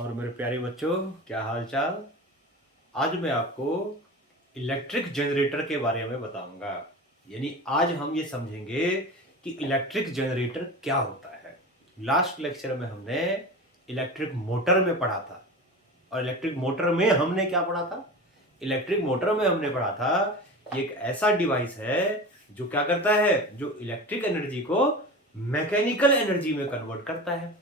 और मेरे प्यारे बच्चों, क्या हाल चाल। आज मैं आपको इलेक्ट्रिक जनरेटर के बारे में बताऊंगा। यानी आज हम ये समझेंगे कि इलेक्ट्रिक जनरेटर क्या होता है। लास्ट लेक्चर में हमने इलेक्ट्रिक मोटर में पढ़ा था, और इलेक्ट्रिक मोटर में हमने क्या पढ़ा था? इलेक्ट्रिक मोटर में हमने पढ़ा था कि एक ऐसा डिवाइस है जो क्या करता है, जो इलेक्ट्रिक एनर्जी को मैकेनिकल एनर्जी में कन्वर्ट करता है।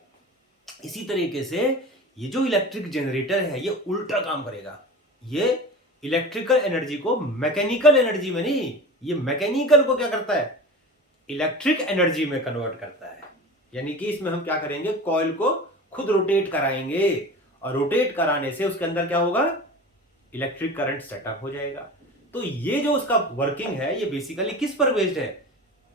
इसी तरीके से ये जो इलेक्ट्रिक जनरेटर है ये उल्टा काम करेगा। ये इलेक्ट्रिकल एनर्जी को मैकेनिकल एनर्जी में नहीं, ये मैकेनिकल को क्या करता है, इलेक्ट्रिक एनर्जी में कन्वर्ट करता है। यानी कि इसमें हम क्या करेंगे, कॉइल को खुद रोटेट कराएंगे, और रोटेट कराने से उसके अंदर क्या होगा, इलेक्ट्रिक करंट सेटअप हो जाएगा। तो ये जो उसका वर्किंग है ये बेसिकली किस पर बेस्ड है?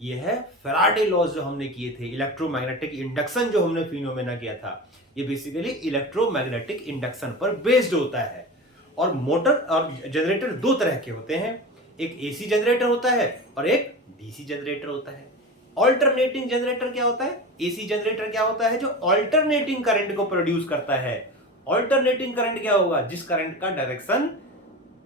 ये है फैराडे लॉज जो हमने किए थे, इलेक्ट्रोमैग्नेटिक इंडक्शन जो हमने फिनोमेना किया था, ये बेसिकली इलेक्ट्रोमैग्नेटिक इंडक्शन पर बेस्ड होता है। और मोटर और जनरेटर दो तरह के होते हैं, एक एसी जनरेटर होता है और एक डीसी जनरेटर होता है। ऑल्टरनेटिंग जनरेटर क्या होता है? एसी जनरेटर क्या होता है? जो ऑल्टरनेटिंग करंट को प्रोड्यूस करता है। ऑल्टरनेटिंग करंट क्या होगा? जिस करंट का डायरेक्शन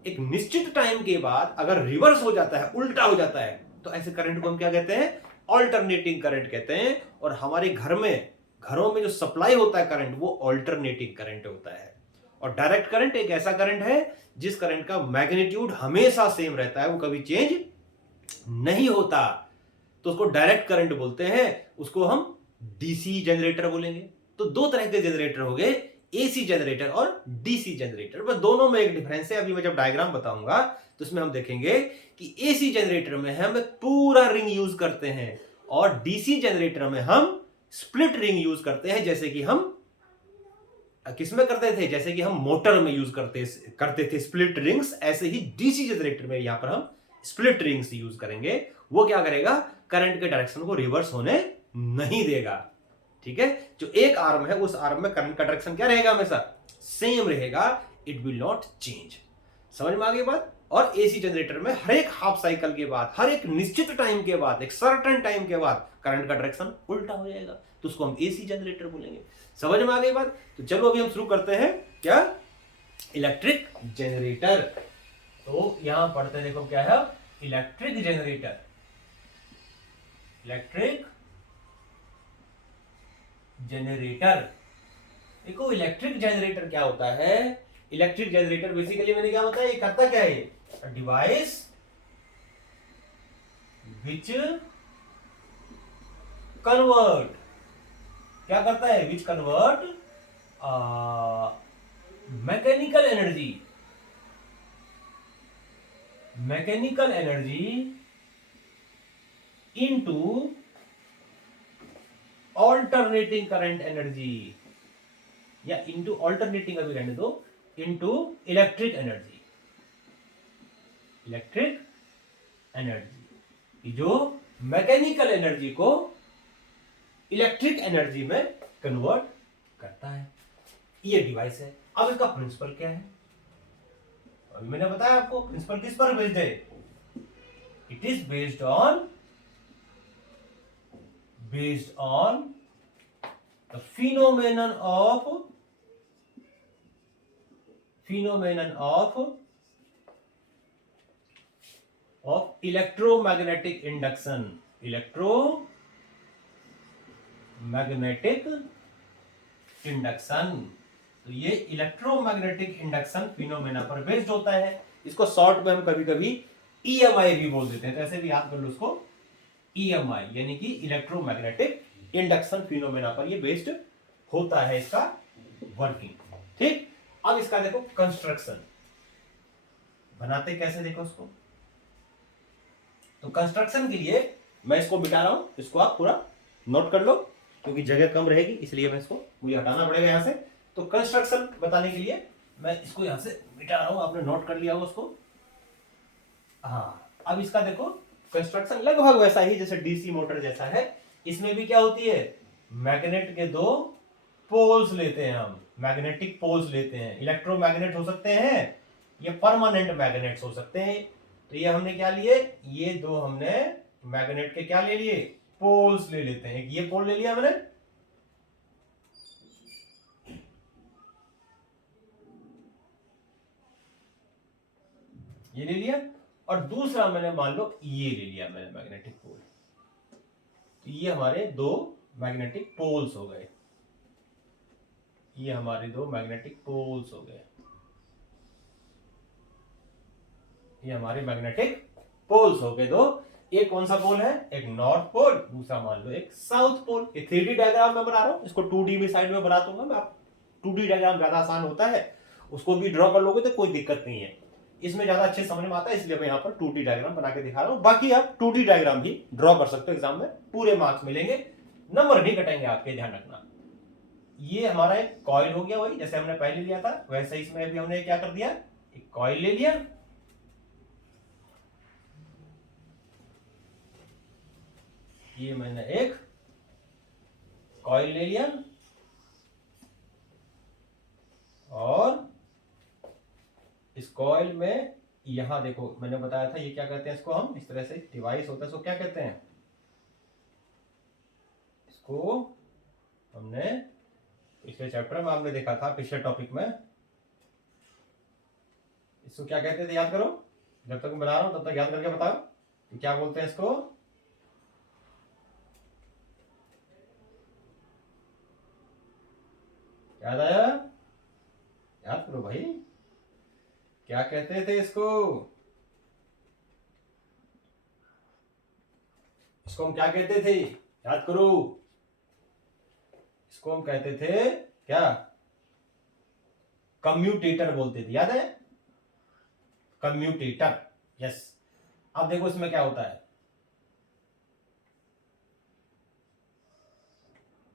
एक निश्चित टाइम के बाद अगर रिवर्स हो जाता है, उल्टा हो जाता है, तो ऐसे करंट को हम क्या कहते हैं? ऑल्टरनेटिंग करंट कहते हैं। और हमारे घरों में जो सप्लाई होता है करंट, वो ऑल्टरनेटिंग करंट होता है। और डायरेक्ट करंट एक ऐसा करंट है जिस करंट का मैग्नीट्यूड हमेशा सेम रहता है, वो कभी चेंज नहीं होता, तो उसको डायरेक्ट करंट बोलते हैं। उसको हम डीसी जनरेटर बोलेंगे। तो दो तरह के जनरेटर हो गए, एसी जनरेटर और डीसी जनरेटर। बस दोनों में एक डिफरेंस है। अभी मैं जब डायग्राम बताऊंगा तो उसमें हम देखेंगे कि एसी जनरेटर में हम पूरा रिंग यूज करते हैं, और डीसी जनरेटर में हम स्प्लिट रिंग यूज करते हैं। जैसे कि हम किसमें करते थे? जैसे कि हम मोटर में यूज करते थे स्प्लिट रिंग्स, ऐसे ही डीसी जनरेटर में यहां पर हम स्प्लिट रिंग्स यूज करेंगे। वो क्या करेगा? करंट के डायरेक्शन को रिवर्स होने नहीं देगा। ठीक है, जो एक आर्म है उस आर्म में करंट का डायरेक्शन क्या रहेगा? हमेशा सेम रहेगा, इट विल नॉट चेंज। समझ में आ गई बात? और एसी जनरेटर में हर एक हाफ साइकिल के बाद, हर एक निश्चित टाइम के बाद, एक सर्टेन टाइम के बाद करंट का डायरेक्शन उल्टा हो जाएगा, तो उसको हम एसी जनरेटर बोलेंगे। समझ में आ गई बात? तो चलो अभी हम शुरू करते हैं क्या, इलेक्ट्रिक जनरेटर। तो यहां पढ़ते देखो क्या है, इलेक्ट्रिक जनरेटर। इलेक्ट्रिक जनरेटर, देखो इलेक्ट्रिक जनरेटर क्या होता है। इलेक्ट्रिक जनरेटर बेसिकली मैंने क्या बताया, ये करता क्या है? डिवाइस विच कन्वर्ट, क्या करता है? Which convert mechanical energy, mechanical energy into alternating current energy, या इनटू ऑल्टरनेटिंग अभी रहने दो, into electric energy. Electric energy जो मैकेनिकल एनर्जी को इलेक्ट्रिक एनर्जी में कन्वर्ट करता है, ये डिवाइस है। अब इसका प्रिंसिपल क्या है? अभी मैंने बताया आपको प्रिंसिपल किस पर बेस्ड है। It is based on the phenomenon of electromagnetic induction, electromagnetic induction. तो ये इलेक्ट्रोमैग्नेटिक इंडक्शन फिनोमेना पर बेस्ड होता है। इसको शॉर्ट में हम कभी कभी ईएमआई भी बोल देते हैं, तो ऐसे भी याद कर लो उसको, ईएमआई, यानी कि इलेक्ट्रोमैग्नेटिक इंडक्शन फिनोमेना पर ये बेस्ड होता है इसका वर्किंग। ठीक, अब इसका देखो कंस्ट्रक्शन बनाते कैसे, देखो उसको। तो कंस्ट्रक्शन के लिए मैं इसको मिटा रहा हूं, इसको आप पूरा नोट कर लो, क्योंकि जगह कम रहेगी इसलिए मैं इसको, मुझे हटाना पड़ेगा यहां से। तो कंस्ट्रक्शन बताने के लिए मैं इसको यहां से मिटा रहा हूं, आपने नोट कर लिया होगा उसको। हाँ, अब इसका देखो कंस्ट्रक्शन लगभग वैसा ही जैसे डीसी मोटर जैसा है। इसमें भी क्या होती है, मैग्नेट के दो पोल्स लेते हैं हम, मैग्नेटिक पोल्स लेते हैं। इलेक्ट्रोमैग्नेट हो सकते हैं, ये परमानेंट मैग्नेट्स हो सकते हैं। तो ये हमने क्या लिए, ये दो हमने मैग्नेट के क्या ले लिए, पोल्स ले लेते हैं। ये पोल ले लिया हमने, ये ले लिया, और दूसरा मैंने मान लो ये ले लिया मैंने मैग्नेटिक पोल। तो ये हमारे दो मैग्नेटिक पोल्स हो गए, ये हमारे दो मैग्नेटिक पोल्स हो गए, ये हमारे मैग्नेटिक पोल्स हो गए दो। एक कौन सा पोल है, एक नॉर्थ पोल, दूसरा मान लो एक साउथ पोल। ये 3D डायग्राम मैं बना रहा हूं, इसको 2D भी साइड में बना दूंगा मैं। 2D डायग्राम ज्यादा आसान होता है, उसको भी ड्रॉ कर लोगे तो कोई दिक्कत नहीं है, इसमें ज्यादा अच्छे समझ में आता है, इसलिए मैं यहाँ पर 2D डायग्राम बना के दिखा रहा हूँ। बाकी आप 2D डायग्राम भी ड्रॉ कर सकते हो, एग्जाम में पूरे मार्क्स मिलेंगे, नंबर नहीं कटेंगे आपके, ध्यान रखना। ये हमारा एक कॉइल हो गया, वही जैसे हमने पहले लिया था वैसे इसमें भी हमने क्या कर दिया, एक कॉइल ले लिया, ये मैंने एक कॉइल ले लिया, और इस कॉइल में यहां देखो मैंने बताया था ये क्या कहते हैं इसको, हम इस तरह से डिवाइस होता है इसको क्या कहते हैं, इसको हमने पिछले चैप्टर में हमने देखा था, पिछले टॉपिक में, इसको क्या कहते थे याद करो, जब तक मैं बना रहा हूं तब तक याद करके बताओ कि क्या बोलते हैं इसको। याद आया, याद करो भाई, क्या कहते थे इसको, इसको हम क्या कहते थे, याद करो, इसको हम कहते थे क्या, कम्यूटेटर बोलते थे, याद है, कम्यूटेटर, यस। अब देखो इसमें क्या होता है,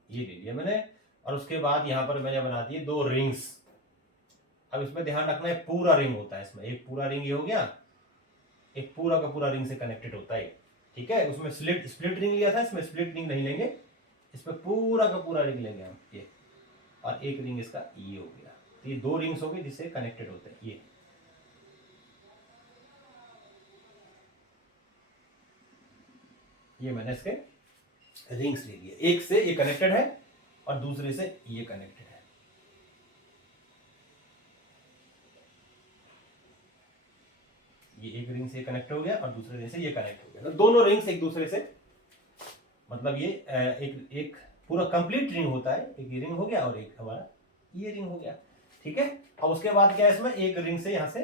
ये ले लिया मैंने, और उसके बाद यहां पर मैंने बना दिए दो रिंग्स। अब इसमें ध्यान रखना है पूरा रिंग होता है इसमें, एक पूरा रिंग ये हो गया, एक पूरा का पूरा रिंग से कनेक्टेड होता है, ठीक है। उसमें स्प्लिट रिंग लिया था, इसमें स्प्लिट रिंग नहीं लेंगे, इसमें पूरा का पूरा रिंग लेंगे हम ये, और एक रिंग इसका ये हो गया। तो ये दो रिंग्स हो गए जिससे कनेक्टेड होते हैं, ये मैंने इसके रिंग्स ले लिए, एक से ये कनेक्टेड है और दूसरे से ये कनेक्टेड है, ये एक रिंग से कनेक्ट हो गया और दूसरे रिंग से ये कनेक्ट हो गया, तो दोनों रिंग्स एक दूसरे से, मतलब ये एक एक पूरा कंप्लीट रिंग होता है, एक ये रिंग हो गया और एक हमारा ये रिंग हो गया, ठीक है। अब उसके बाद क्या है इसमें, एक रिंग से यहां से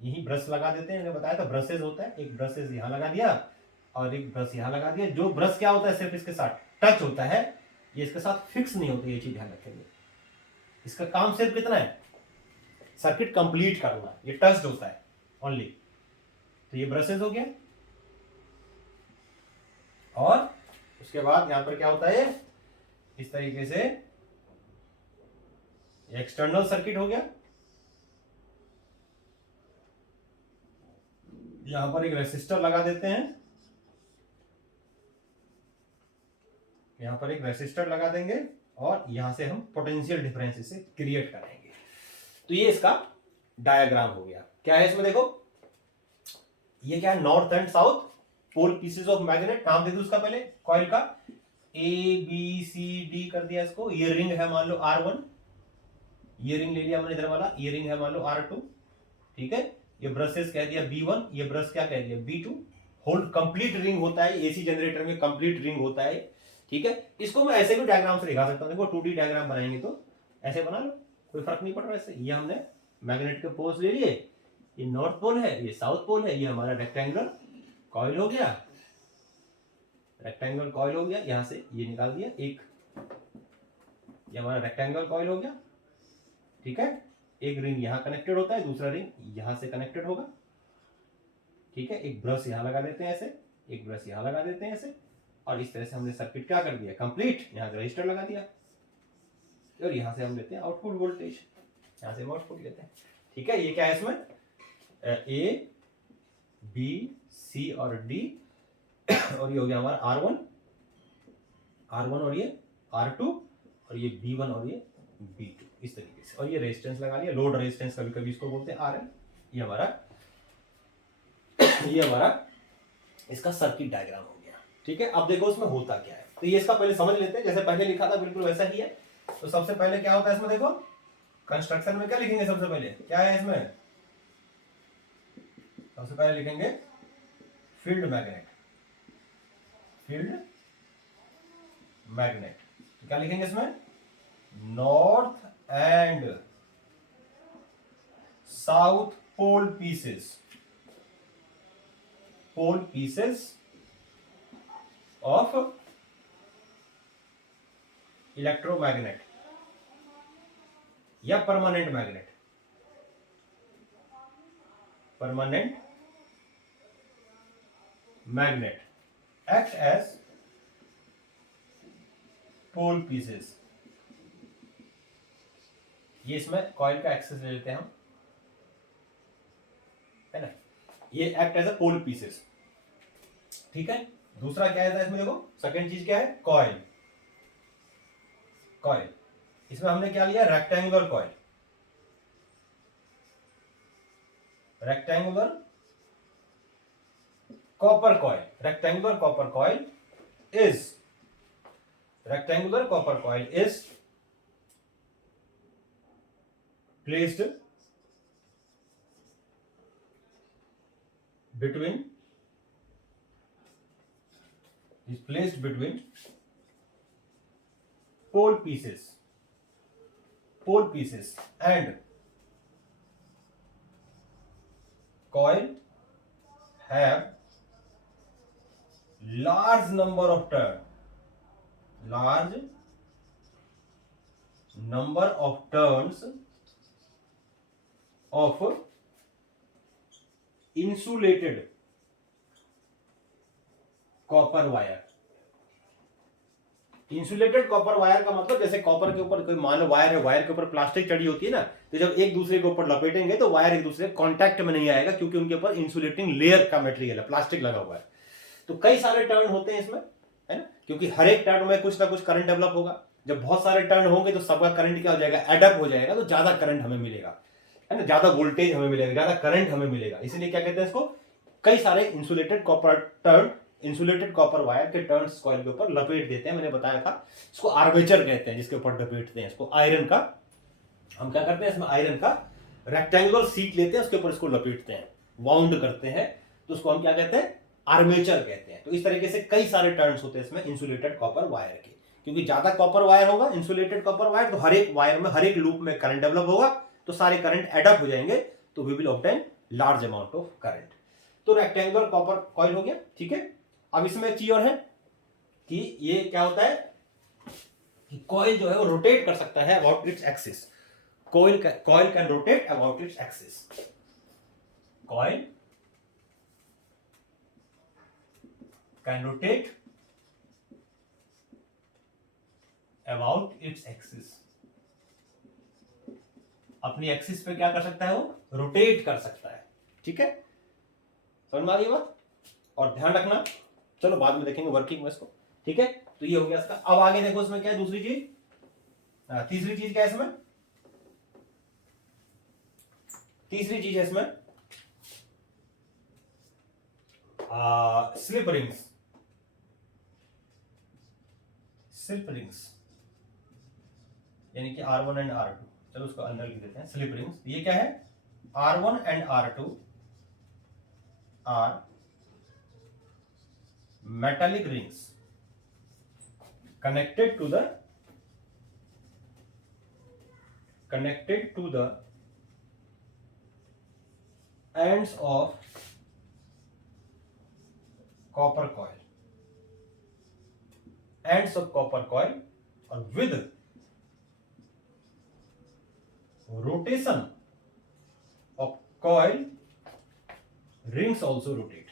यही ब्रश लगा देते हैं, मैंने बताया था ब्रशेज होता है, एक ब्रशेज यहां लगा दिया और एक ब्रश यहां लगा दिया। जो ब्रश क्या होता है, सिर्फ इसके साथ टच होता है, ये इसके साथ फिक्स नहीं होता, ये चीज ध्यान रखेंगे। इसका काम सिर्फ कितना है, सर्किट कंप्लीट करना, ये टच होता है ओनली। तो ये ब्रशेज हो गया, और उसके बाद यहां पर क्या होता है, इस तरीके से एक्सटर्नल सर्किट हो गया, यहां पर एक रेसिस्टर लगा देते हैं, यहां पर एक रेसिस्टर लगा देंगे, और यहां से हम पोटेंशियल डिफरेंस इसे क्रिएट करेंगे। तो ये इसका डायग्राम हो गया। क्या है इसमें देखो, ये क्या है, north and south pole pieces of magnet, नाम दे दो उसका पहले कॉइल का, ABCD कर दिया इसको। ये रिंग है मान लो R1, ये रिंग ले लिया मैंने इधर वाला, ये रिंग है मान लो R2, ठीक है। ये ब्रशेस कह दिया B1, ये ब्रश क्या कह दिया B2। होल्ड कंप्लीट रिंग होता है, एसी जनरेटर में कंप्लीट रिंग होता है, ठीक है। इसको मैं ऐसे भी डायग्राम से दिखा सकता हूं, देखो 2D डायग्राम बनाएंगे तो ऐसे बना लो, कोई फर्क नहीं पड़ रहा है। ये हमने मैग्नेट के पोल्स ले लिए, ये नॉर्थ पोल है, ये साउथ पोल है, ये हमारा रेक्टेंगुलर कॉइल हो गया, रेक्टेंगुलर कॉइल हो गया, यहां से ये निकाल दिया एक, ये हमारा रेक्टेंगुलर कॉइल हो गया, ठीक है। एक रिंग यहां कनेक्टेड होता है, दूसरा रिंग यहां से कनेक्टेड होगा, ठीक है। एक ब्रश यहां लगा देते हैं ऐसे, एक ब्रश यहां लगा देते हैं ऐसे, और इस तरह से हमने सर्किट क्या कर दिया कंप्लीट, यहां से रजिस्टर लगा दिया, और यहां से हम लेते हैं आउटपुट वोल्टेज, यहां से हम आउटपुट लेते हैं, ठीक है। ये क्या है इसमें, A B C और D, और ये हो गया हमारा R1 और ये R2, और ये B1 और ये B2, इस तरीके से। और ये रेजिस्टेंस लगा लिया, लोड रेजिस्टेंस कभी कभी इसको बोलते हैं RL। ये हमारा इसका सर्किट डायग्राम हो गया, ठीक है। अब देखो इसमें होता क्या है, तो ये इसका पहले समझ लेते हैं, जैसे पहले लिखा था बिल्कुल वैसा ही है। तो सबसे पहले क्या होता है इसमें, देखो कंस्ट्रक्शन में क्या लिखेंगे, सबसे पहले क्या है इसमें, सबसे पहले लिखेंगे फील्ड मैग्नेट, फील्ड मैग्नेट। तो क्या लिखेंगे इसमें, north and south pole pieces, pole pieces of electromagnet या permanent magnet, permanent magnet act as pole pieces. ये इसमें कॉइल का एक्सेस ले लेते हैं हम, है ना, ये act as a pole pieces. ठीक है, दूसरा क्या है इसमें, देखो सेकंड चीज क्या है, कॉइल। कॉइल इसमें हमने क्या लिया, rectangular coil, rectangular copper coil, rectangular copper coil is, rectangular copper coil is placed between, pole pieces, and coil have large number of turns, large number of turns of insulated copper wire. Insulated copper wire का मतलब, जैसे copper के ऊपर कोई मान लो wire है, wire के ऊपर प्लास्टिक चढ़ी होती है ना, तो जब एक दूसरे के ऊपर लपेटेंगे तो वायर एक दूसरे कांटेक्ट में नहीं आएगा, क्योंकि उनके ऊपर इंसुलेटिंग लेयर का मटेरियल है, प्लास्टिक लगा हुआ है। तो कई सारे टर्न होते हैं इसमें, है ना, क्योंकि हर एक टर्न में कुछ ना कुछ करंट डेवलप होगा। जब बहुत सारे टर्न होंगे तो सबका करंट क्या हो जाएगा, एडअप हो जाएगा, तो ज्यादा करंट हमें मिलेगा, है ना, ज्यादा वोल्टेज हमें मिलेगा, ज्यादा करंट हमें मिलेगा। इसीलिए क्या कहते हैं इसको, कई सारे insulated copper turn, insulated copper wire के टर्न्स कॉइल के ऊपर लपेट देते हैं। मैंने बताया था इसको आर्मेचर कहते हैं, जिसके ऊपर लपेटते हैं इसको। आयरन का हम क्या करते हैं, इसमें आयरन का रेक्टेंगुलर सीट लेते हैं, उसके ऊपर इसको लपेटते हैं, वाउंड करते हैं, तो उसको हम क्या कहते हैं, आर्मेचर कहते हैं। तो इस तरीके से कई सारे टर्न्स होते हैं इसमें इंसुलेटेड कॉपर वायर के, क्योंकि ज्यादा कॉपर वायर होगा, इंसुलेटेड कॉपर वायर, तो हर एक वायर में, हर एक लूप में करंट डेवलप होगा, तो सारे करंट एडअप हो जाएंगे, तो we will obtain large amount of current. तो रेक्टेंगुलर कॉपर कॉइल हो गया, ठीक है। अब इसमें एक चीज और है कि ये क्या होता है कि कॉइल जो है वो रोटेट कर सकता है about its axis. Coil can rotate about its axis, coil can rotate about its axis, अपनी एक्सिस पे क्या कर सकता है, वो रोटेट कर सकता है, ठीक है। समझ में आ गई बात, और ध्यान रखना, चलो बाद में देखेंगे वर्किंग में इसको, ठीक है। तो ये हो गया इसका। अब आगे देखो इसमें क्या है, दूसरी चीज, तीसरी चीज क्या है इसमें, तीसरी चीज है इसमें स्लिप रिंग्स, स्लिप रिंग्स यानी कि R1 एंड R2, चलो उसको अंदर लिख देते हैं, स्लिप रिंग्स। ये क्या है, R1 and R2 are metallic rings connected to the ends of copper coil, ends of copper coil, or with rotation of coil, rings also rotate,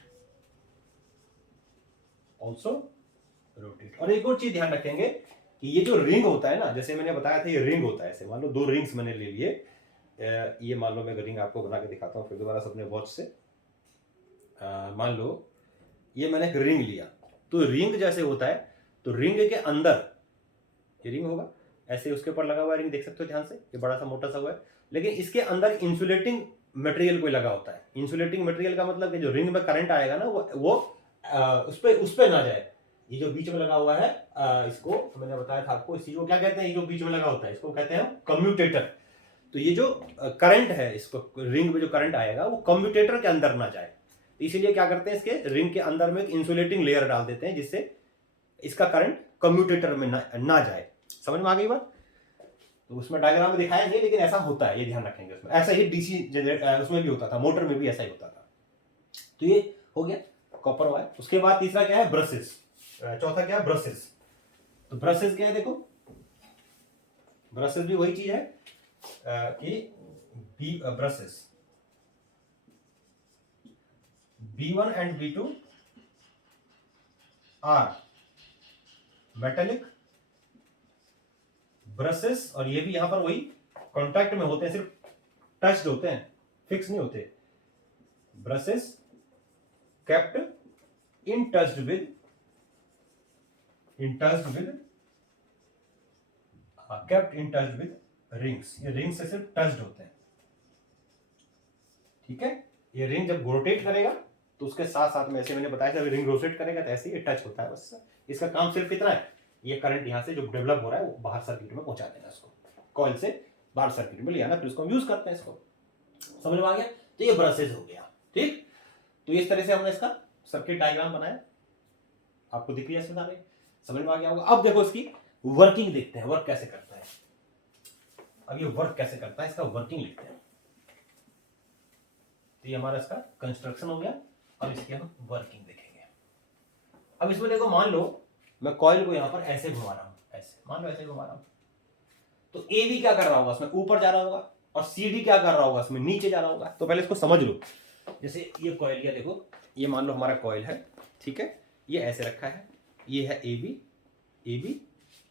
और एक और चीज ध्यान रखेंगे कि ये जो रिंग होता है ना, जैसे मैंने बताया था ये रिंग होता है, ऐसे मान लो दो रिंग्स मैंने ले लिए, ये मान लो मैं रिंग आपको बना के दिखाता हूँ फिर दोबारा से अपने वॉच से। मान लो ये मैंने एक रिंग लिया, तो रिंग जैसे होता है, तो रिंग के अंदर ये रिंग होगा, ऐसे उसके ऊपर लगा हुआ है रिंग, देख सकते हो ध्यान से, ये बड़ा सा मोटा सा हुआ है, लेकिन इसके अंदर इंसुलेटिंग मटेरियल कोई लगा होता है। इंसुलेटिंग मटेरियल का मतलब कि जो रिंग में करंट आएगा ना, वो उस पे ना जाए। ये जो बीच में लगा हुआ है, इसको मैंने बताया था आपको, इस चीज को क्या कहते हैं, ये जो बीच में लगा होता है इसको कहते हैं कम्यूटेटर। तो ये जो करंट है, इसको रिंग में जो करंट आएगा वो कम्यूटेटर के अंदर ना जाए, तो इसीलिए क्या करते हैं, इसके रिंग के अंदर में एक इंसुलेटिंग लेयर डाल देते हैं जिससे इसका करंट कम्यूटेटर में ना जाए। समझ में आ गई बात? तो उसमें डायग्राम में दिखाया नहीं, लेकिन ऐसा होता है, ये ध्यान रखेंगे। उसमें ऐसा ही डीसी जनरेटर उसमें भी होता था, मोटर में भी ऐसा ही होता था। तो ये हो गया कॉपर वायर। उसके बाद तीसरा क्या है, ब्रशेस। चौथा क्या है, ब्रशेस। तो ब्रशेस क्या है, देखो ब्रशेस भी वही चीज है कि B brushes B1 and B2 are metallic brushes, और ये भी यहां पर वही कॉन्टैक्ट में होते हैं, सिर्फ टच्ड होते हैं, फिक्स नहीं होते। Brushes kept in touched with kept in touched with rings. ये रिंग से सिर्फ टच्ड होते हैं, ठीक है। ये रिंग जब रोटेट करेगा तो उसके साथ साथ में, ऐसे मैंने बताया जब रिंग रोटेट करेगा तो ऐसे ये टच होता है बस। इसका काम सिर्फ कितना है, ये करंट यहां से जो डेवलप हो रहा है वो बाहर सर्किट में पहुंचा देना, इसको कॉइल से बाहर सर्किट में ले आना, फिर उसको हम यूज करते हैं। इसको समझ में आ गया? तो ये ब्रशेज हो गया, ठीक। तो इस तरह से हमने इसका सर्किट डायग्राम बनाया, आपको दिख रही है सारे, समझ में आ गया होगा। अब देखो इसकी वर्किंग देखते हैं, वर्क कैसे करता है। अब ये वर्क कैसे करता है, इसका वर्किंग लिखते हैं। तो ये हमारा इसका कंस्ट्रक्शन हो गया, अब इसकी हम वर्किंग देखेंगे। अब इसमें देखो, मान लो मैं कॉइल को यहां पर ऐसे घुमा रहा हूं, ऐसे मान लो ऐसे घुमा रहा हूं, तो ए भी क्या कर रहा होगा, उसमें ऊपर जा रहा होगा, और सी डी क्या कर रहा होगा, उसमें नीचे जा रहा होगा। तो पहले इसको समझ लो। जैसे ये कॉइल या देखो, ये मान लो हमारा कॉइल है, ठीक है, ये ऐसे रखा है, ये है ए बी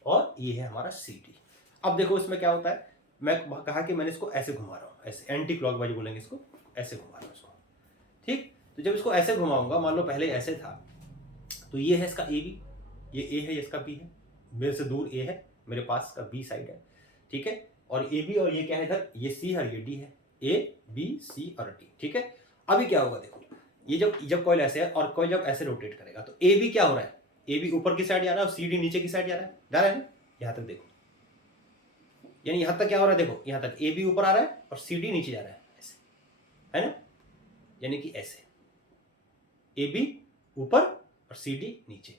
और ये है हमारा सी डी। अब देखो इसमें क्या होता है, मैं कहा कि मैंने इसको ऐसे घुमा रहा हूँ, ऐसे एंटी क्लॉकवाइज बोलेंगे इसको, ऐसे घुमा रहा हूँ इसको, ठीक। तो जब इसको ऐसे घुमाऊंगा, मान लो पहले ऐसे था, तो ये है इसका ए बी, ये ए है, इसका बी है, मेरे से दूर ए है, मेरे पास का बी साइड है, ठीक है। और ए बी और ये क्या है इधर, ये सी है और ये डी है, ए बी सी और डी, ठीक है। अभी क्या होगा देखो, ये जब कॉइल ऐसे है और कॉइल जब ऐसे रोटेट करेगा तो ए बी क्या हो रहा है, ए बी ऊपर की साइड जा रहा है और सी डी नीचे की साइड जा रहा है ना, यहां तक देखो, यानी यहां तक क्या हो रहा है, देखो यहां तक ए बी ऊपर आ रहा है और सी डी नीचे जा रहा है, ऐसे, है ना, यानी कि ऐसे ए बी ऊपर और सी डी नीचे,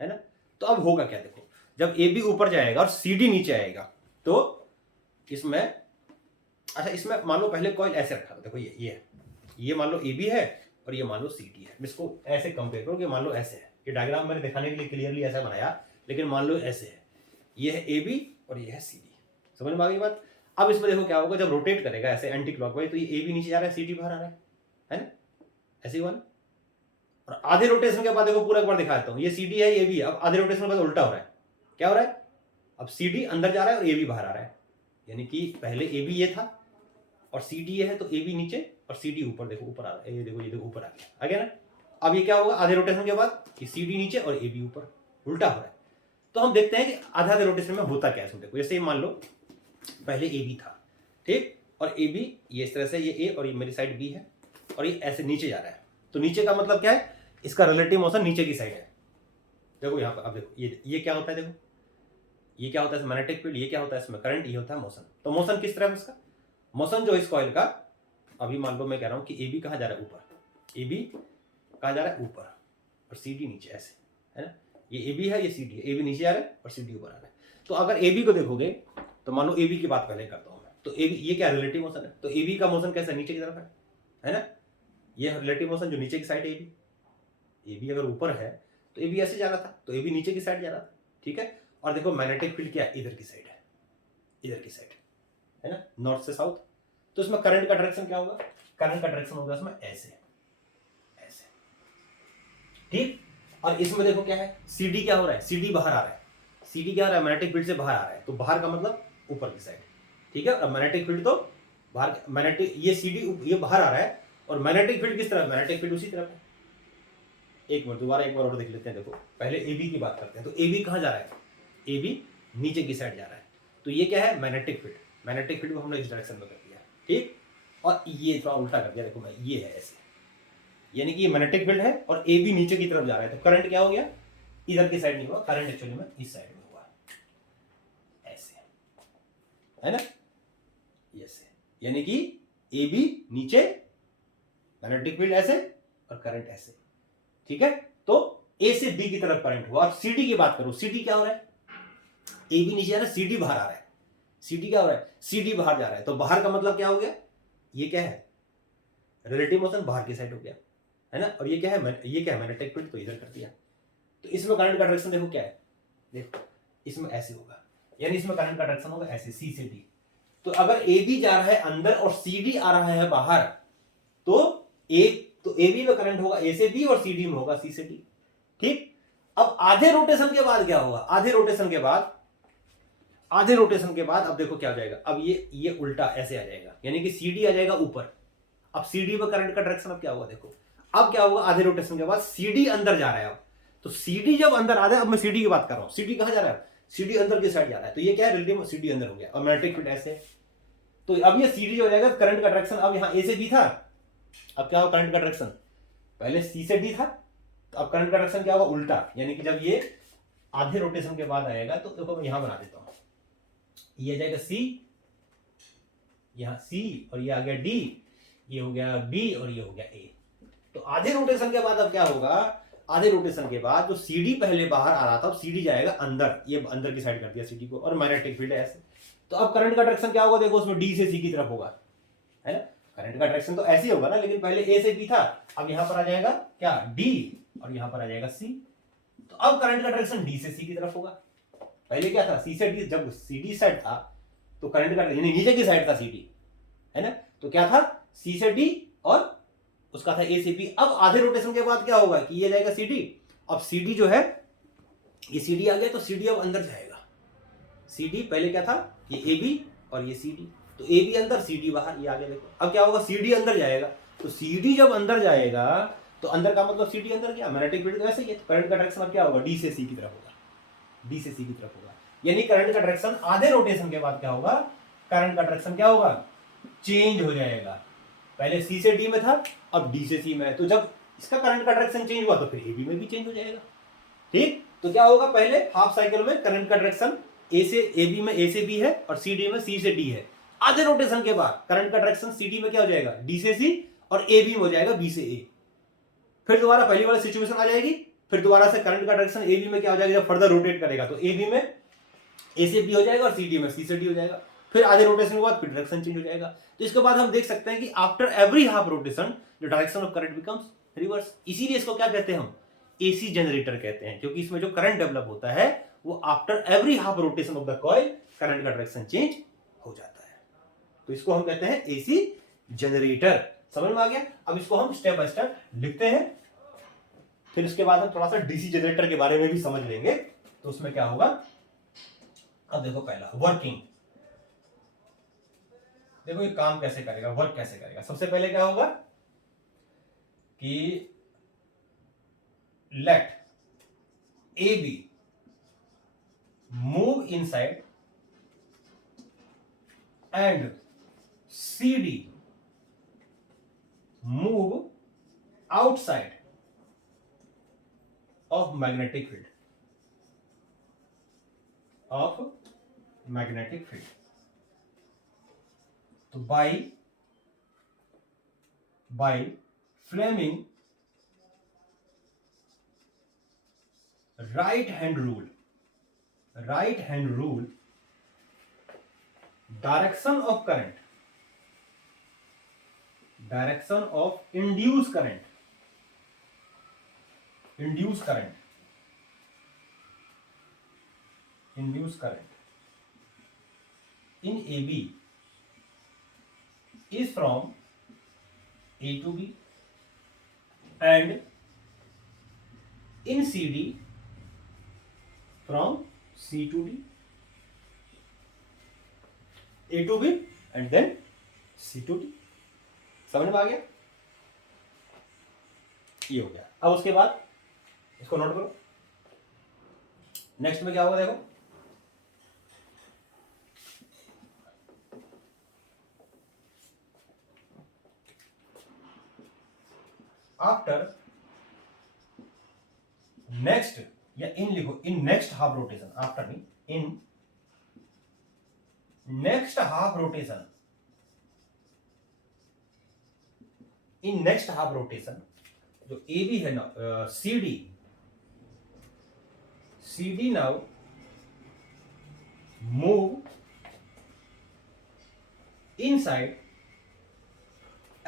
है ना। तो अब होगा क्या, देखो जब ए बी ऊपर जाएगा और सी डी नीचे आएगा तो इसमें, अच्छा इसमें मान लो पहले कॉइल ऐसे रखा था, देखो ये मान लो ए बी है और ये मान लो सी डी है। इसको ऐसे कंपेयर करो कि मान लो ऐसे है, ये डायग्राम मैंने दिखाने के लिए क्लियरली ऐसा बनाया, लेकिन मान लो ऐसे है, ये है ए बी और ये है सी डी। समझ में आ गई बात? अब इसमें देखो क्या होगा, जब रोटेट करेगा ऐसे एंटी क्लॉकवाइज, तो ये ए बी नीचे जा रहा है, सी डी बाहर आ रहा है ना, ऐसे ही वाला। और आधे रोटेशन के बाद देखो, पूरा एक बार दिखाता हूँ, ये सी डी है, ये भी है। अब आधे रोटेशन के बाद उल्टा हो रहा है, क्या हो रहा है, अब सी डी अंदर जा रहा है और ए बी बाहर आ रहा है, यानी कि पहले ए बी ये था और सी डी ये है, तो ए बी नीचे और सी डी ऊपर, देखो ऊपर आ रहा है, ये देखो ऊपर आ गया ना। अब ये क्या होगा आधे रोटेशन के बाद, कि सी डी नीचे और ए बी ऊपर, उल्टा हो रहा है। तो हम देखते हैं कि आधा आधे रोटेशन में होता क्या है। देखो जैसे मान लो पहले ए बी था, ठीक, और ए बी ये इस तरह से, ये ए और ये मेरी साइड बी है, और ये ऐसे नीचे जा रहा है। तो नीचे का मतलब क्या है, इसका रिलेटिव मोशन नीचे की साइड है। देखो यहाँ पर, अब देखो ये क्या होता है, देखो ये क्या होता है, मैग्नेटिक फील्ड, ये क्या होता है इसमें करंट, ये होता है मोशन। तो मोशन किस तरह है इसका, मोशन जो इस कॉइल का, अभी मान लो मैं कह रहा हूँ कि ए बी कहाँ जा रहा है, ऊपर, ए बी कहाँ जा रहा है, ऊपर, और सी डी नीचे, ऐसे, है ना। ये ए बी है, ये सी डी है, ए बी नीचे जा रहा है और सी डी ऊपर आ रहा है। तो अगर ए बी को देखोगे, तो मान लो ए बी की बात पहले करता हूँ मैं, तो ए बी ये क्या रिलेटिव मोशन है, तो ए बी का मोशन कैसा, नीचे की तरफ है ना। ये रिलेटिव मोशन जो नीचे की साइड है, ए बी अगर ऊपर है तो ए बी ऐसे जा रहा था, तो ए बी नीचे की साइड जा रहा था, ठीक है। और देखो मैग्नेटिक फील्ड क्या है, इधर की साइड है, इधर की साइड, है ना, नॉर्थ से साउथ। तो इसमें करंट का डायरेक्शन क्या होगा, करंट का डायरेक्शन होगा इसमें ऐसे, ऐसे, ठीक। और इसमें देखो क्या है, सीडी क्या हो रहा है, सीडी बाहर आ रहा है, सीडी क्या हो रहा है, मैग्नेटिक फील्ड से बाहर आ रहा है, तो बाहर का मतलब ऊपर की साइड, ठीक है। और मैग्नेटिक फील्ड तो बाहर, मैग्नेटिक ये सीडी ये बाहर आ रहा है, और मैग्नेटिक फील्ड किस तरफ, मैग्नेटिक फील्ड उसी तरफ है। एक मिनट दोबारा एक बार और देख लेते हैं। देखो पहले ए बी की बात करते हैं, तो ए बी कहाँ जा रहा है, ए बी नीचे की साइड जा रहा है, तो ये क्या है, मैग्नेटिक फील्ड। मैग्नेटिक फील्ड को हमने इस डायरेक्शन में कर दिया, ठीक। और ये थोड़ा उल्टा कर दिया, देखो मैं, ये है ऐसे, यानी कि ये मैग्नेटिक फील्ड है और ए बी नीचे की तरफ जा रहा है, तो करंट क्या हो गया, इधर की साइड नहीं हुआ, करंट एक्चुअली में इस साइड में हुआ, ऐसे, है ना, ऐसे, यानी कि ए बी नीचे, मैग्नेटिक फील्ड ऐसे, और करंट ऐसे, ठीक है। तो ए से बी की तरफ करंट हुआ। और सीडी की बात करो, सीडी क्या हो रहा है, ए बी नीचे आ रहा है, सीडी बाहर आ रहा है। सीडी क्या हो रहा है, सीडी बाहर जा रहा है। तो बाहर का मतलब क्या हो गया, ये क्या है, रिलेटिव मोशन बाहर की साइड हो गया, है ना। और ये क्या है, ये क्या है, मैग्नेटिक फील्ड, तो इधर कर दिया। तो इसमें करंट का डायरेक्शन देखो क्या है, देखो इसमें ऐसे होगा, यानी इसमें करंट का डायरेक्शन होगा ऐसे, सी से डी। तो अगर ए बी जा रहा है अंदर और सी डी आ रहा है बाहर, तो ए बी में करंट होगा ए से बी और सी डी में होगा सी से डी, ठीक। अब आधे रोटेशन के बाद क्या होगा, आधे रोटेशन के बाद अब देखो क्या हो जाएगा, अब ये उल्टा ऐसे आ जाएगा, यानी कि सी डी आ जाएगा ऊपर। अब सी डी में करंट का डायरेक्शन अब क्या होगा, देखो अब क्या होगा, आधे रोटेशन के बाद सी डी अंदर जा रहा है। अब तो सीडी जब अंदर आ रहा है, अब मैं सीडी की बात कर रहा हूं, सीडी कहां जा रहा है, सीडी अंदर की साइड जा रहा है। तो ये क्या है, रिलेटिव सीडी अंदर हो गया और मैग्नेटिक फील्ड ऐसे। तो अब ये सीडी हो जाएगा, करंट का डायरेक्शन अब यहां ए से बी था, अब क्या होगा करंट का डायरेक्शन, पहले सी से डी था, तो अब करंट का डायरेक्शन क्या होगा, उल्टा। यानी कि जब ये आधे रोटेशन के बाद आएगा, तो देखो मैं यहां बना देता हूं, ये आ जाएगा सी, यहां सी, और ये आ गया डी, ये हो गया बी, और ये हो गया ए। तो आधे रोटेशन के बाद अब क्या होगा, आधे रोटेशन के बाद जो सीडी पहले बाहर आ रहा था, अब सीडी जाएगा अंदर, ये अंदर की साइड कर दिया सीडी को, और मैग्नेटिक फील्ड है ऐसे। तो अब करंट का डायरेक्शन क्या होगा, देखो उसमें डी से सी की तरफ होगा, है ना। करंट का डायरेक्शन तो ऐसे ही होगा ना, लेकिन पहले ए से बी था, अब यहां पर आ जाएगा क्या, डी, और यहां पर आ जाएगा सी। तो अब करंट का डायरेक्शन डी से सी की तरफ होगा। पहले क्या था, सी से डी, जब सीडी साइड था तो करंट का यानी नीचे की साइड था सीडी, है ना। तो क्या था, सी से डी और उसका था ए से बी। अब आधे रोटेशन के बाद क्या होगा कि ये जाएगा सीडी। अब सीडी जो है, ये सीडी आ गया, तो सीडी अब अंदर जाएगा। सीडी पहले क्या था, ये ए बी और ये सीडी, तो ए बी अंदर सीडी बाहर, ये आगे देखो। अब क्या होगा, सीडी अंदर जाएगा। तो सीडी जब अंदर जाएगा, तो अंदर का मतलब सीडी अंदर गया, मैग्नेटिक फील्ड तो ऐसे ही है। करंट का डायरेक्शन अब क्या होगा, डी से सी की तरफ होगा, डी से सी की तरफ होगा। यानी करंट का डायरेक्शन आधे रोटेशन के बाद क्या होगा, करंट का डायरेक्शन क्या होगा, चेंज हो जाएगा। पहले सी से डी में था, अब डी से सी में है। तो जब इसका करंट का डायरेक्शन चेंज हुआ, तो फिर ए बी में भी चेंज हो जाएगा, ठीक। तो क्या होगा, पहले हाफ साइकिल में करंट का डायरेक्शन ए से ए बी में ए से बी है, और सी डी में सी से डी है। आधे रोटेशन के बाद करंट का डायरेक्शन सी डी में क्या हो जाएगा, डी से सी, और ए बी में हो जाएगा बी से ए। फिर दोबारा पहली वाली सिचुएशन आ जाएगी, फिर दोबारा से करंट का डायरेक्शन ए बी में क्या हो जाएगा, जब फर्दर रोटेट करेगा तो ए बी में ए से बी हो जाएगा, और सी डी में सी से डी हो जाएगा। फिर आधे रोटेशन के बाद फिर डायरेक्शन चेंज हो जाएगा। तो इसके बाद हम देख सकते हैं कि after every half rotation the direction of current becomes reverse. इसीलिए इसको क्या कहते हैं हम, एसी जनरेटर कहते हैं, क्योंकि इसमें जो करंट डेवलप होता है वो after every half rotation of the coil current का डायरेक्शन चेंज हो जाता है। तो इसको हम कहते हैं एसी जनरेटर। समझ में आ गया। अब इसको हम स्टेप बाय स्टेप लिखते हैं, फिर उसके बाद हम थोड़ा सा डीसी जनरेटर के बारे में भी समझ लेंगे। तो उसमें क्या होगा, अब देखो पहला वर्किंग, देखो ये काम कैसे करेगा, वर्क कैसे करेगा। सबसे पहले क्या होगा कि let A B move inside and C D move outside of magnetic field, of magnetic field. तो by Fleming right hand rule, direction of current, direction of induce current in AB is from A to B and in CD from C to D, A to B and then C to D। समझ में आ गया, ये हो गया। अब उसके बाद इसको नोट करो, नेक्स्ट में क्या होगा देखो, आफ्टर नेक्स्ट, या इन लिखो, in next half rotation, after नहीं, इन नेक्स्ट हाफ रोटेशन, जो ए बी है ना, C D now move inside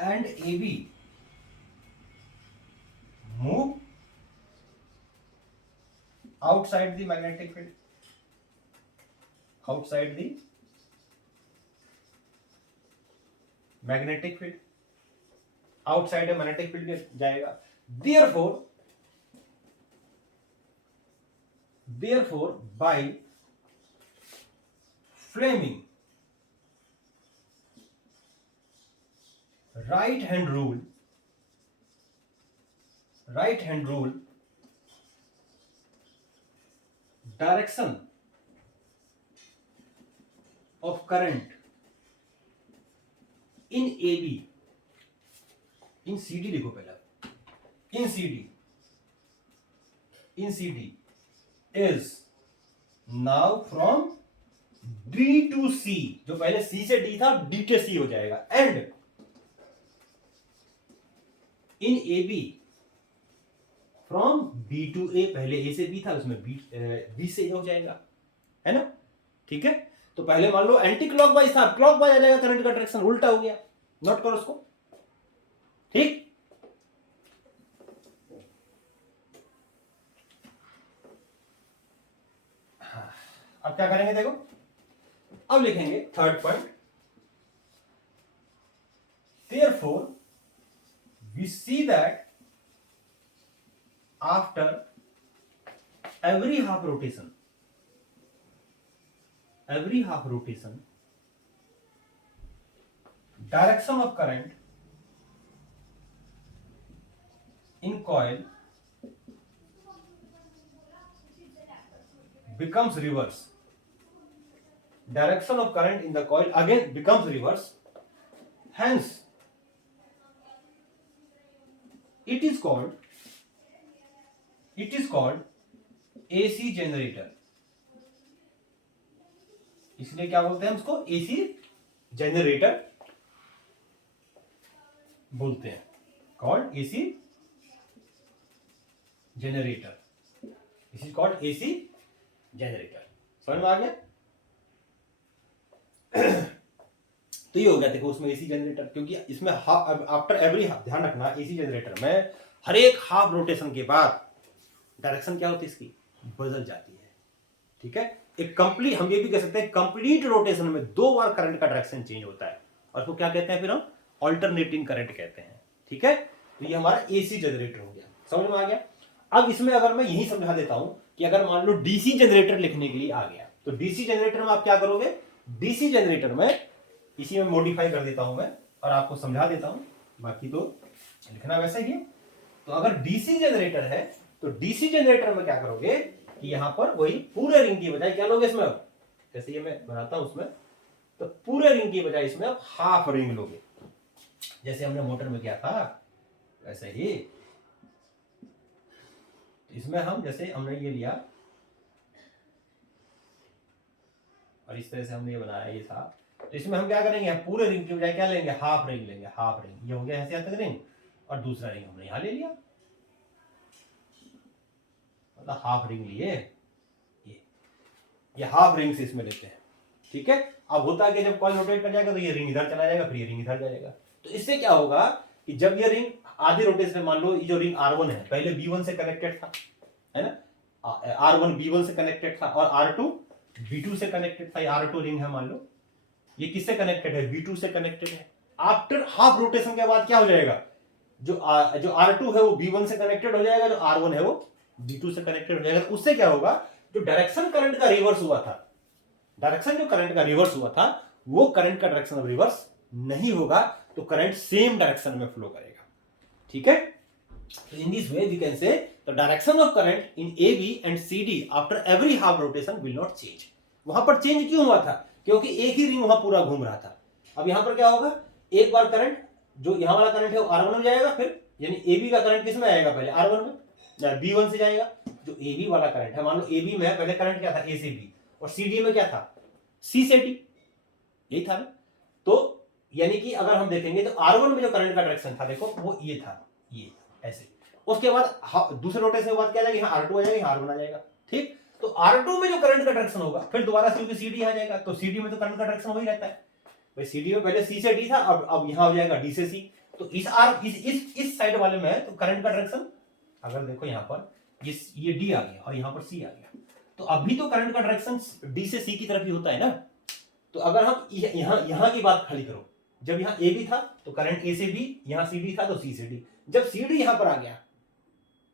and AB move outside the magnetic field, outside the magnetic field, outside a magnetic field में जाएगा. therefore by Fleming right hand rule, direction of current in AB, in CD लिखो पहले, in CD is now from D to C, जो पहले C से D था D से C हो जाएगा, and in AB from B to A, पहले A से B था उसमें B से A हो जाएगा, है ना. ठीक है, तो पहले मान लो एंटी क्लॉकवाइज था, क्लॉकवाइज आ जाएगा, करंट का डायरेक्शन उल्टा हो गया. नोट करो उसको. ठीक, अब क्या करेंगे देखो, अब लिखेंगे third point. Therefore we see that after every half rotation direction of current in coil becomes reverse. Direction of current in the coil again becomes reverse. Hence it is called AC generator. इसलिए क्या बोलते हैं उसको, AC generator बोलते हैं, called AC generator. This is called AC generator. समझ में आ गया. तो ये हो गया, देखो उसमें एसी जनरेटर, क्योंकि इसमें आफ्टर एवरी हाफ, ध्यान रखना एसी जनरेटर में हर एक हाफ रोटेशन के बाद डायरेक्शन क्या होती है इसकी, बदल जाती है. ठीक है, एक कंप्लीट, हम ये भी कह सकते हैं कंप्लीट रोटेशन में 2 बार करंट का डायरेक्शन चेंज होता है, और उसको क्या कहते हैं फिर हम, ऑल्टरनेटिंग करंट कहते हैं. ठीक है, तो ये हमारा एसी जनरेटर हो गया. समझ में आ गया. अब इसमें अगर मैं यही समझा देता हूं कि अगर मान लो डीसी जनरेटर लिखने के लिए आ गया, तो डीसी जनरेटर में आप क्या करोगे, डीसी जनरेटर में इसी में मॉडिफाई कर देता हूं मैं और आपको समझा देता हूं, बाकी तो लिखना वैसा ही है. तो अगर डीसी जनरेटर है तो डीसी जनरेटर में क्या करोगे कि यहां पर वही पूरे रिंग की बजाय क्या लोगे इसमें, जैसे ये मैं बनाता हूं उसमें, तो पूरे रिंग की बजाय इसमें आप हाफ रिंग लोगे, जैसे हमने मोटर में किया था वैसे ही. इसमें हम जैसे हमने ये लिया और इस तरह से हमने ये बनाया, ये था, तो इसमें हम क्या करेंगे, पूरे रिंग की बजाय क्या लेंगे, हाफ रिंग लेंगे. हाफ रिंग ये हो गया ऐसे तक रिंग, और दूसरा रिंग हमने यहां ले लिया, मतलब हाफ रिंग लिए, ये हाफ रिंग से इसमें लेते हैं. ठीक है, अब होता है कि जब कॉइल रोटेट कर जाएगा तो ये रिंग इधर चला जाएगा, फिर ये रिंग इधर जाएगा. तो इससे क्या होगा कि जब ये रिंग आधी रोटेशन में, मान लो ये जो रिंग R1 है पहले B1 से कनेक्टेड था, है ना, R1 B1 से कनेक्टेड था और R2 B2 से कनेक्टेड था. R2 रिंग है, मान लो ये किससे कनेक्टेड है, B2 से कनेक्टेड है. आफ्टर हाफ रोटेशन के बाद क्या हो जाएगा, जो R2 है वो B1 से कनेक्टेड हो जाएगा, जो R1 है वो B2 से कनेक्टेड हो जाएगा. तो उससे क्या होगा, जो डायरेक्शन करंट का रिवर्स हुआ था, डायरेक्शन जो करंट का रिवर्स हुआ था वो करंट का डायरेक्शन अब रिवर्स नहीं होगा, तो करंट सेम डायरेक्शन में फ्लो करेगा. ठीक है, तो in this way we can say the direction of current in AB and CD after every half rotation will not change. वहां पर चेंज क्यों हुआ था, क्योंकि एक ही रिंग वहां पूरा घूम रहा था. अब यहां पर क्या होगा, एक बार करंट जो यहां वाला करंट है वो R1 में जाएगा, फिर यानी AB का करंट किस में आएगा, पहले R1 में, B1 से जाएगा. जो AB वाला करंट है, मान लो AB में पहले करंट क्या था, A से B, और CD में क्या था, C से D, यही था ना. तो यानी कि अगर हम देखेंगे तो R1 में जो करंट का डायरेक्शन था, देखो वो ये था, ये ऐसे, उसके बाद दूसरे रोटेशन के बाद क्या आ जाएगा, यहाँ R2 आ जाएगा, यहाँ R1 आ जाएगा। ठीक, तो R2 में जो करंट का डायरेक्शन होगा फिर दोबारा क्योंकि CD आ जाएगा, तो CD में तो करंट का डायरेक्शन वही रहता है भाई। CD में पहले C से D था, अब यहाँ हो जाएगा D से C। तो इस साइड वाले में तो करंट का डायरेक्शन अगर देखो यहाँ पर ये D आ गया और यहाँ पर C आ गया, तो अभी तो करंट का डायरेक्शन D से C की तरफ ही होता है ना। तो अगर हम यहाँ की बात खड़ी करो, जब यहाँ A भी था तो करंट A से B, यहाँ CD था तो C से D। जब CD यहाँ पर आ गया,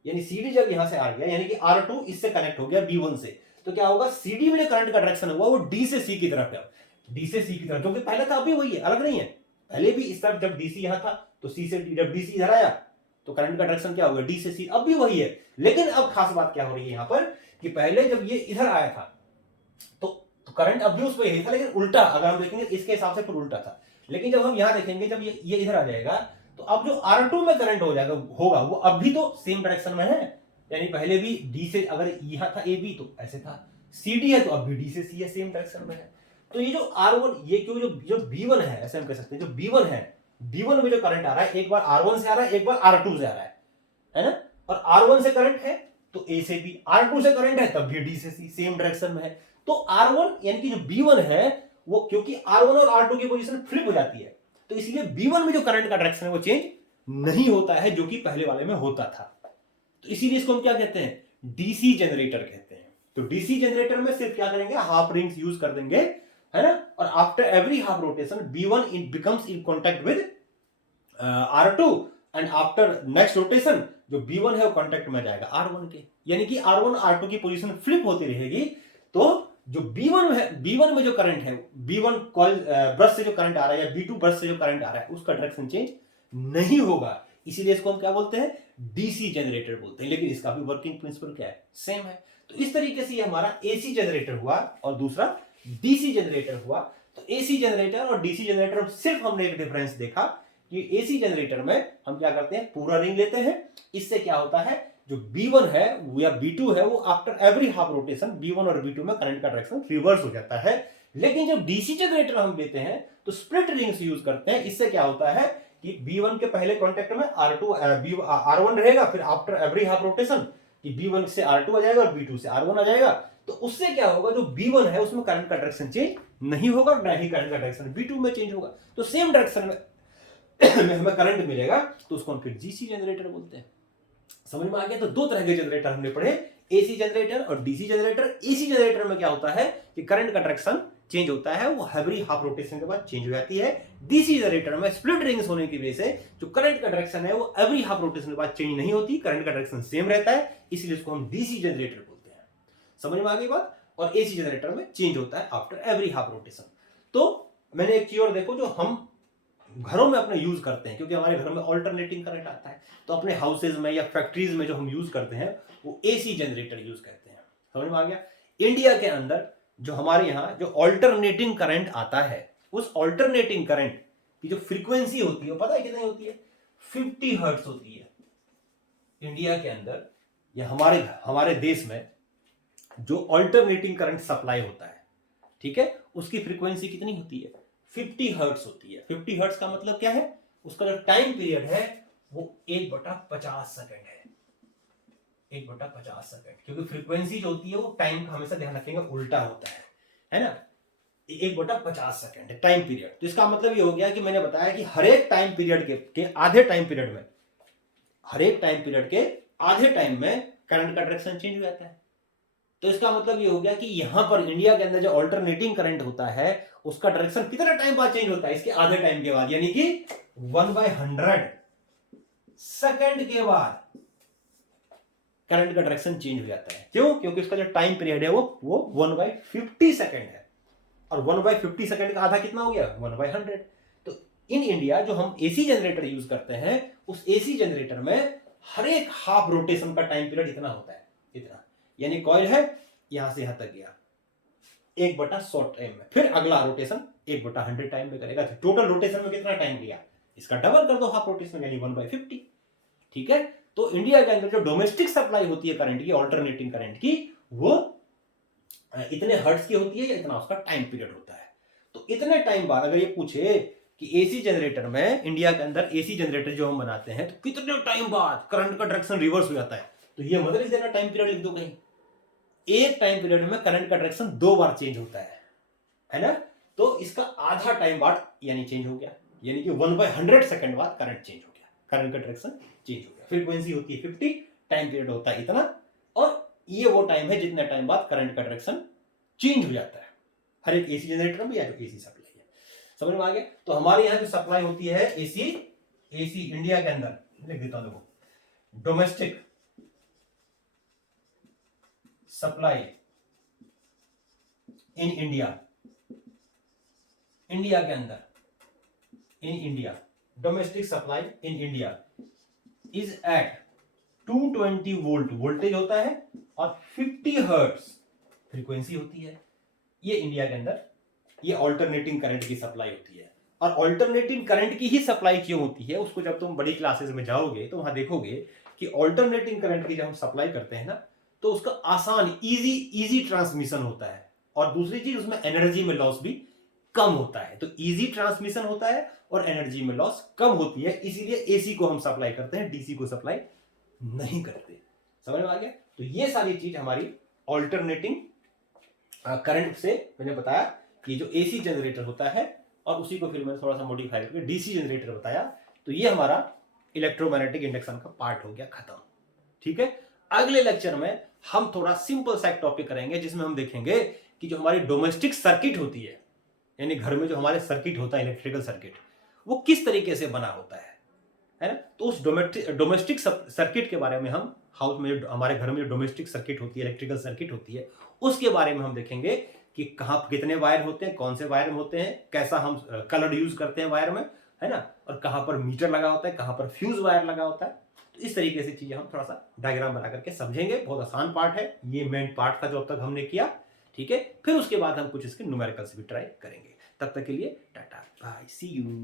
यानी CD जब यहाँ से आ गया, यानी कि R2 इससे कनेक्ट हो गया B1 से, तो क्या होगा, CD में जो करंट का डायरेक्शन हुआ वो D से C की तरफ है। D से C की तरफ, जो कि पहले था अभी वही है, अलग नहीं है। पहले भी इस तरफ जब DC यहाँ था तो C से D, जब DC इधर आया तो करंट का डायरेक्शन क्या होगा, D से C, अब भी वही है। लेकिन अब खास बात क्या हो रही है यहाँ पर कि पहले जब ये इधर आया था तो करंट अब भी उस पर यही था, लेकिन उल्टा अगर हम देखेंगे इसके हिसाब से फिर उल्टा था। लेकिन जब हम यहाँ देखेंगे, जब ये इधर आ जाएगा तो अब जो R2 में करंट हो जाएगा होगा वो अब भी तो सेम डायरेक्शन में है, यानी पहले भी D से, अगर यहाँ था AB तो ऐसे था, CD है तो अब भी D से C है, सेम डायरेक्शन में है। तो ये जो R1, ये क्यों जो B1 है, ऐसे हम कह सकते हैं, जो B1 है, B1 में जो करंट आ रहा है एक बार R1 से आ रहा है, एक बार R2 से आ रहा है ना। और R1 से करंट है तो A से B, R2 से करंट है तब भी D से C, सेम डायरेक्शन में है। तो R1 यानी कि जो B1 है वो, क्योंकि R1 और R2 की पोजीशन फ्लिप हो जाती है, तो इसलिए B1 में जो करंट का डायरेक्शन है वो चेंज नहीं होता है, जो कि पहले वाले में होता था। तो इसीलिए इसको हम क्या कहते हैं, डीसी जनरेटर कहते हैं। तो डीसी जनरेटर में सिर्फ क्या करेंगे, हाफ रिंग्स यूज कर देंगे, है ना। और after every half rotation B1 becomes in contact with R2, and after next rotation जो B1 है वो कॉन्टेक्ट में जाएगा R1 के, यानी कि R1 R2 की पोजीशन फ्लिप होती रहेगी। तो जो B1 में जो करंट है, B1 कॉइल ब्रश से जो करंट आ रहा है या B2 ब्रश से जो करंट आ रहा है उसका डायरेक्शन चेंज नहीं होगा, इसीलिए इसको हम क्या बोलते हैं, डीसी जनरेटर बोलते हैं। लेकिन इसका भी वर्किंग प्रिंसिपल क्या है, सेम है। तो इस तरीके से हमारा एसी जनरेटर हुआ और दूसरा डीसी जनरेटर हुआ। तो एसी जनरेटर और डीसी जनरेटर में सिर्फ हमने एक डिफरेंस देखा कि एसी जनरेटर में हम क्या करते हैं, पूरा रिंग लेते हैं। इससे क्या होता है, जो B1 है या B2 है वो after every half rotation B1 और B2 में करंट का डायरेक्शन रिवर्स हो जाता है। लेकिन जब डीसी जनरेटर हम लेते हैं तो स्प्लिट रिंग्स यूज करते हैं। इससे क्या होता है कि B1 के पहले कांटेक्ट में R1 रहेगा, फिर आफ्टर एवरी हाफ रोटेशन कि B1 से R2 आ जाएगा और B2 से R1 आ जाएगा। तो उससे क्या होगा, जो B1 है उसमें करंट का डायरेक्शन चेंज नहीं होगा, ना ही करंट का डायरेक्शन B2 में चेंज होगा। तो सेम डायरेक्शन में हमें करंट मिलेगा, तो उसको हम फिर डीसी जनरेटर बोलते हैं। समझ में आ गया। तो दो तरह के जनरेटर हमने पढ़े, एसी जनरेटर और डीसी जनरेटर। एसी जनरेटर में क्या होता है कि करंट का डायरेक्शन चेंज होता है, वो एवरी हाफ रोटेशन के बाद चेंज हो जाती है। डीसी जनरेटर में स्प्लिट रिंग्स होने की वजह से जो करंट का डायरेक्शन है वो एवरी हाफ रोटेशन के बाद चेंज नहीं होती, करंट का डायरेक्शन सेम रहता है, इसलिए उसको हम डीसी जनरेटर बोलते हैं। समझ में आ गई बात। और एसी जनरेटर में चेंज होता है आफ्टर एवरी हाफ रोटेशन। तो मैंने एक चीज और देखो, जो हम घरों में अपने यूज करते हैं, क्योंकि हमारे घर में ऑल्टरनेटिंग करंट आता है, तो अपने हाउसेज में या फैक्ट्रीज में जो हम यूज करते हैं वो एसी जनरेटर यूज करते हैं। समझ में आ गया। इंडिया के अंदर जो हमारे यहाँ जो ऑल्टरनेटिंग करंट आता है, उस ऑल्टरनेटिंग करंट की जो फ्रीक्वेंसी होती है पता है कितनी होती है, 50 हर्ट्ज होती है। इंडिया के अंदर या हमारे देश में जो ऑल्टरनेटिंग करंट सप्लाई होता है, ठीक है, उसकी फ्रीक्वेंसी कितनी होती है, 50 हर्ट्ज होती है। 50 हर्ट्ज का मतलब क्या है, उसका जो टाइम पीरियड है वो 1/50 सेकंड है। 1/50 सेकंड, क्योंकि फ्रीक्वेंसी जो होती है वो टाइम का हमेशा ध्यान रखेंगे उल्टा होता है ना। 1/50 सेकंड है टाइम पीरियड। तो इसका मतलब ये हो गया कि मैंने बताया कि हर एक टाइम पीरियड के आधे टाइम पीरियड में, हर एक टाइम पीरियड के आधे टाइम में करंट का डायरेक्शन चेंज हो जाता है। तो इसका मतलब ये हो गया कि यहां पर इंडिया के अंदर जो ऑल्टरनेटिंग करंट होता है उसका डायरेक्शन कितना टाइम बाद चेंज होता है, इसके आधे टाइम के बाद, यानी कि 1/100 सेकंड के बाद करंट का डायरेक्शन चेंज हो जाता है। क्यों? क्योंकि उसका जो टाइम पीरियड है वो 1/50 सेकंड है, और 1/50 सेकंड का आधा कितना हो गया, 1/100। तो इन इंडिया जो हम एसी जनरेटर यूज करते हैं, उस एसी जनरेटर में हर एक हाफ रोटेशन का टाइम पीरियड इतना होता है, इतना, यानी कॉइल है यहां से यहां तक गया 1/100 टाइम में, फिर अगला रोटेशन 1/100 टाइम में करेगा। तो टोटल रोटेशन में कितना टाइम लिया, इसका डबल कर दो हाफ रोटेशन, यानी 1/50। ठीक है। तो इंडिया के अंदर जो डोमेस्टिक सप्लाई होती है करंट की, ऑल्टरनेटिंग करंट की, वो इतने हर्ट्ज की होती है या इतना उसका टाइम पीरियड होता है। तो इतने टाइम बाद अगर ये पूछे कि एसी जनरेटर में, इंडिया के अंदर एसी जनरेटर जो हम बनाते हैं, तो कितने टाइम बाद करंट का डायरेक्शन रिवर्स हो जाता है। तो ये मत लिख देना टाइम पीरियड लिख दो कहीं। एक टाइम पीरियड में करंट का डायरेक्शन 2 बार चेंज होता है ना। तो इसका आधा टाइम बाद यानी चेंज हो गया, यानी कि 1/100 सेकंड बाद करंट चेंज हो गया, करंट का डायरेक्शन चेंज हो गया। फ्रीक्वेंसी होती है 50, टाइम पीरियड होता है इतना, और ये वो टाइम है जितने टाइम बाद करंट का डायरेक्शन चेंज हो जाता है हर एक एसी जनरेटर में या जो एसी सप्लाई है। समझ में आ गया। तो हमारे यहाँ जो सप्लाई होती है एसी इंडिया के अंदर, लिख देता हूं देखो, domestic supply in India, India के अंदर, in India domestic supply in India is at 220 volt voltage होता है और 50 हर्ट्ज फ्रीक्वेंसी होती है। ये इंडिया के अंदर ये ऑल्टरनेटिंग करंट की सप्लाई होती है। और ऑल्टरनेटिंग करंट की ही सप्लाई क्यों होती है, उसको जब तुम बड़ी क्लासेस में जाओगे तो वहां देखोगे कि ऑल्टरनेटिंग करंट की जब हम सप्लाई करते हैं ना, तो उसका आसान इजी ट्रांसमिशन होता है, और दूसरी चीज उसमें एनर्जी में लॉस भी कम होता है। तो इजी ट्रांसमिशन होता है और एनर्जी में लॉस कम होती है, इसीलिए एसी को हम सप्लाई करते हैं, डीसी को सप्लाई नहीं करते। समझ में आ गया। तो ये सारी चीज हमारी ऑल्टरनेटिंग करंट से मैंने बताया कि जो एसी जनरेटर होता है, और उसी को फिर मैंने थोड़ा सा मॉडिफाई करके डीसी जनरेटर बताया। तो ये हमारा इलेक्ट्रोमैग्नेटिक इंडक्शन का पार्ट हो गया खत्म। ठीक है। अगले लेक्चर में हम थोड़ा सिंपल सा टॉपिक करेंगे जिसमें हम देखेंगे कि जो हमारी डोमेस्टिक सर्किट होती है, यानी घर में जो हमारे सर्किट होता है इलेक्ट्रिकल सर्किट, वो किस तरीके से बना होता है ना। तो उस डोमेस्टिक सर्किट के बारे में हम, हाउस में हमारे घर में जो डोमेस्टिक सर्किट होती है, इलेक्ट्रिकल सर्किट होती है, उसके बारे में हम देखेंगे कि कहाँ कितने वायर होते हैं, कौन से वायर में होते हैं, कैसा हम कलर यूज करते हैं वायर में, है ना, और कहाँ पर मीटर लगा होता है, कहाँ पर फ्यूज वायर लगा होता है। तो इस तरीके से चीजें हम थोड़ा सा डायग्राम बना करके समझेंगे। बहुत आसान पार्ट है ये, मेन पार्ट था जो अब तक हमने किया। ठीक है। फिर उसके बाद हम कुछ इसके न्यूमेरिकल्स भी ट्राई करेंगे। तब तक के लिए टाटा बाय, सी यू।